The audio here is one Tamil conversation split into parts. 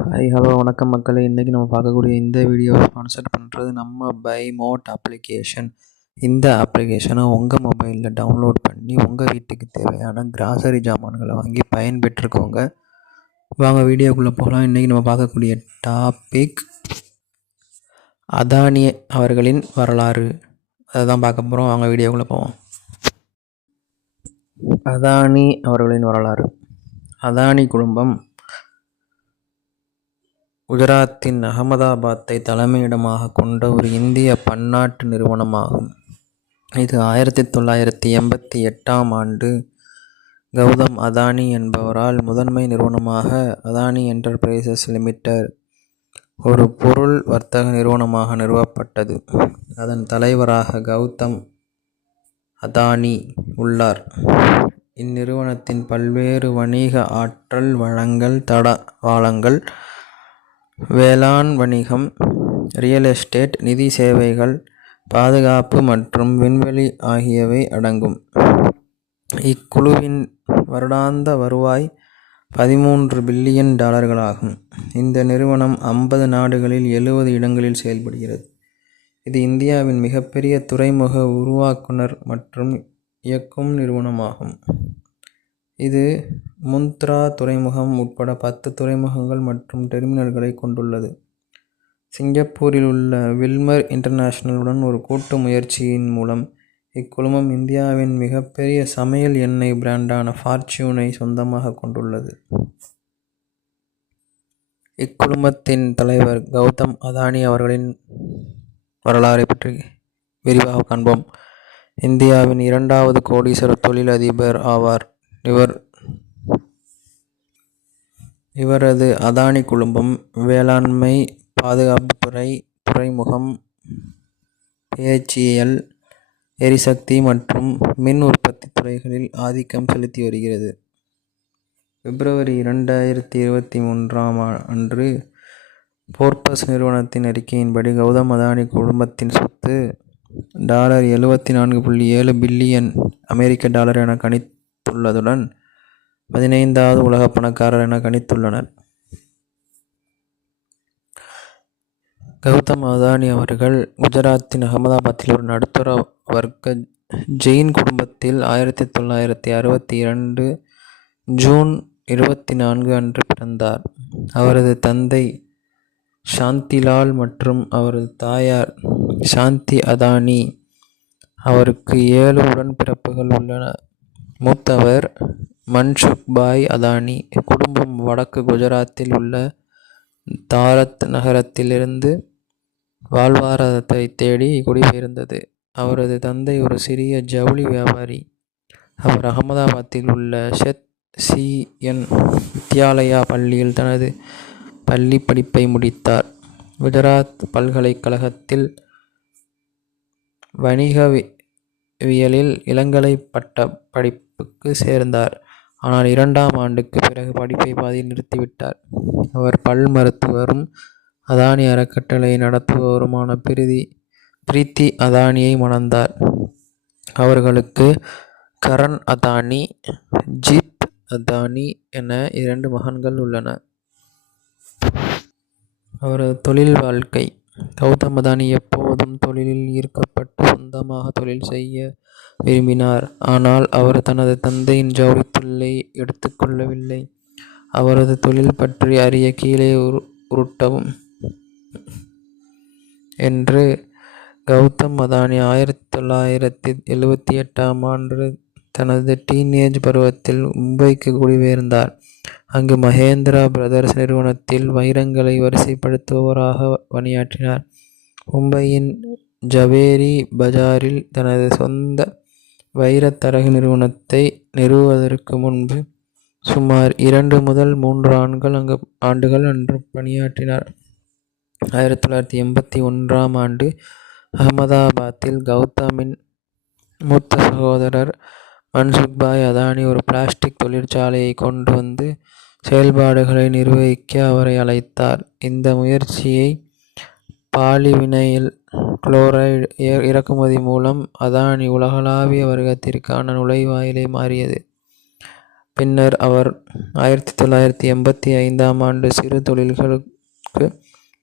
ஹாய் ஹலோ வணக்கம் மக்களே. இன்றைக்கி நம்ம பார்க்கக்கூடிய இந்த வீடியோவை ஸ்பான்சர் பண்ணுறது நம்ம பை மோட் அப்ளிகேஷன். இந்த அப்ளிகேஷனை உங்கள் மொபைலில் டவுன்லோட் பண்ணி உங்கள் வீட்டுக்கு தேவையான கிராசரி ஜாமான்களை வாங்கி பயன்பெற்றுக்கோங்க. வாங்க வீடியோக்குள்ளே போகலாம். இன்றைக்கி நம்ம பார்க்கக்கூடிய டாபிக் அதானி அவர்களின் வரலாறு. அதை தான் பார்க்க போகிறோம். வாங்க வீடியோக்குள்ளே போவோம். அதானி அவர்களின் வரலாறு. அதானி குடும்பம் குஜராத்தின் அகமதாபாத்தை தலைமையிடமாக கொண்ட ஒரு இந்திய பன்னாட்டு நிறுவனமாகும். இது 1988ஆம் ஆண்டு கௌதம் அதானி என்பவரால் முதன்மை நிறுவனமாக அதானி என்டர்பிரைசஸ் லிமிடெட் ஒரு பொருள் வர்த்தக நிறுவனமாக நிறுவப்பட்டது. அதன் தலைவராக கௌதம் அதானி உள்ளார். இந்நிறுவனத்தின் பல்வேறு வணிக ஆற்றல் வளங்கள், தடவாளங்கள், வேளாண் வணிகம், ரியல் எஸ்டேட், நிதி சேவைகள், பாதுகாப்பு மற்றும் விண்வெளி ஆகியவை அடங்கும். இக்குழுவின் வருடாந்த வருவாய் $13 பில்லியன் ஆகும். இந்த நிறுவனம் 50 நாடுகளில் 70 இடங்களில் செயல்படுகிறது. இது இந்தியாவின் மிகப்பெரிய துறைமுக உருவாக்குனர் மற்றும் இயக்கும் நிறுவனமாகும். இது முந்த்ரா துறைமுகம் உட்பட 10 துறைமுகங்கள் மற்றும் டெர்மினல்களை கொண்டுள்ளது. சிங்கப்பூரில் உள்ள வில்மர் இன்டர்நேஷனலுடன் ஒரு கூட்டு முயற்சியின் மூலம் இக்குழுமம் இந்தியாவின் மிகப்பெரிய சமையல் எண்ணெய் பிராண்டான ஃபார்ச்சூனை சொந்தமாக கொண்டுள்ளது. இக்குழுமத்தின் தலைவர் கௌதம் அதானி அவர்களின் வரலாறை பற்றி விரிவாக காண்போம். இந்தியாவின் 2வது கோடீஸ்வர தொழில் அதிபர் ஆவார். இவரது அதானி குழுமம் வேளாண்மை, பாதுகாப்புத்துறை, துறைமுகம், பேச்சியல், எரிசக்தி மற்றும் மின் உற்பத்தி துறைகளில் ஆதிக்கம் செலுத்தி வருகிறது. பிப்ரவரி 2023ஆம் அன்று போர்ப்ஸ் நிறுவனத்தின் அறிக்கையின்படி கௌதம் அதானி குழுமத்தின் சொத்து $74.7 பில்லியன் என கணித்துள்ளதுடன் 15வது உலக பணக்காரர் என கணித்துள்ளனர். கௌதம் அதானி அவர்கள் குஜராத்தின் அகமதாபாத்தில் ஒரு நடுத்தர வர்க்க ஜெயின் குடும்பத்தில் 1962 ஜூன் 24 அன்று பிறந்தார். அவரது தந்தை சாந்திலால் மற்றும் அவரது தாயார் சாந்தி அதானி. அவருக்கு 7 உடன்பிறப்புகள் உள்ளனர். மூத்தவர் மன்சுக்பாய் அதானி. குடும்பம் வடக்கு குஜராத்தில் உள்ள தாரத் நகரத்திலிருந்து வாழ்வாதாரத்தை தேடி குடிபெயர்ந்தது. அவரது தந்தை ஒரு சிறிய ஜவுளி வியாபாரி. அவர் அகமதாபாத்தில் உள்ள SEN வித்யாலயா பள்ளியில் தனது பள்ளி படிப்பை முடித்தார். குஜராத் பல்கலைக்கழகத்தில் வணிகவியலில் இளங்கலை பட்ட படிப்புக்கு சேர்ந்தார். ஆனால் 2ஆம் ஆண்டுக்கு பிறகு படிப்பை பாதியில் நிறுத்திவிட்டார். அவர் பல் மருத்துவரும் அதானி அறக்கட்டளை நடத்துபவருமான பிரீத்தி அதானியை மணந்தார். அவர்களுக்கு கரண் அதானி, ஜீத் அதானி என 2 மகன்கள் உள்ளனர். அவரது தொழில் வாழ்க்கை. கௌதம் அதானி எப்போதும் தொழிலில் ஈர்க்கப்பட்டு சொந்தமாக தொழில் செய்ய விரும்பினார். ஆனால் அவர் தனது தந்தையின் ஜவுளி தொழிலை எடுத்துக்கொள்ளவில்லை. அவரது தொழில் பற்றி அறிய கீழே உருட்டவும் என்று கௌதம் அதானி 1978ஆம் ஆண்டு தனது டீனேஜ் பருவத்தில் மும்பைக்கு குடிபெயர்ந்தார். அங்கு மகேந்திரா பிரதர்ஸ் நிறுவனத்தில் வைரங்களை வரிசைப்படுத்துபவராக பணியாற்றினார். மும்பையின் ஜவேரி பஜாரில் தனது சொந்த வைரத்தரகு நிறுவனத்தை நிறுவுவதற்கு முன்பு சுமார் 2 முதல் 3 ஆண்டுகள் அன்று பணியாற்றினார். 1981ஆம் ஆண்டு அகமதாபாத்தில் கௌதமின் மூத்த சகோதரர் மன்சுக்பாய் அதானி ஒரு பிளாஸ்டிக் தொழிற்சாலையை கொண்டு வந்து செயல்பாடுகளை நிர்வகிக்க அவரை அழைத்தார். இந்த முயற்சியை பாலிவினைல் குளோரைடு இறக்குமதி மூலம் அதானி உலகளாவிய வர்த்தகத்திற்கான நுழைவாயிலை மாறியது. பின்னர் அவர் 1985ஆம் ஆண்டு சிறு தொழில்களுக்கு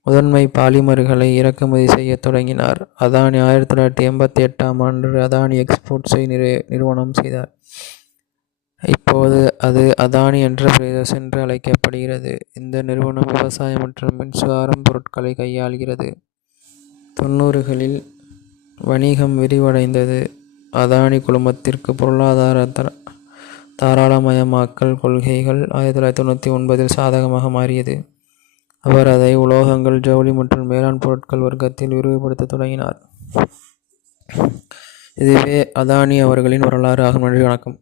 முதன்மை பாலிமர்களை இறக்குமதி செய்யத் தொடங்கினார். அதானி 1988ஆம் ஆண்டு அதானி எக்ஸ்போர்ட்ஸை நிறுவனம் செய்தார். இப்போது அது அதானி என்டர்பிரைசஸ் என்று அழைக்கப்படுகிறது. இந்த நிறுவனம் விவசாயம் மற்றும் மின்சாரம் பொருட்களை கையாள்கிறது. 90களில் வணிகம் விரிவடைந்தது. அதானி குழுமத்திற்கு பொருளாதார தாராளமயமாக்கல் கொள்கைகள் 1999இல் சாதகமாக மாறியது. அவர் அதை உலோகங்கள், ஜவுளி மற்றும் வேளாண் பொருட்கள் வர்க்கத்தில் விரிவுபடுத்த தொடங்கினார். இதுவே அதானி அவர்களின் வரலாறு ஆகும். நன்றி, வணக்கம்.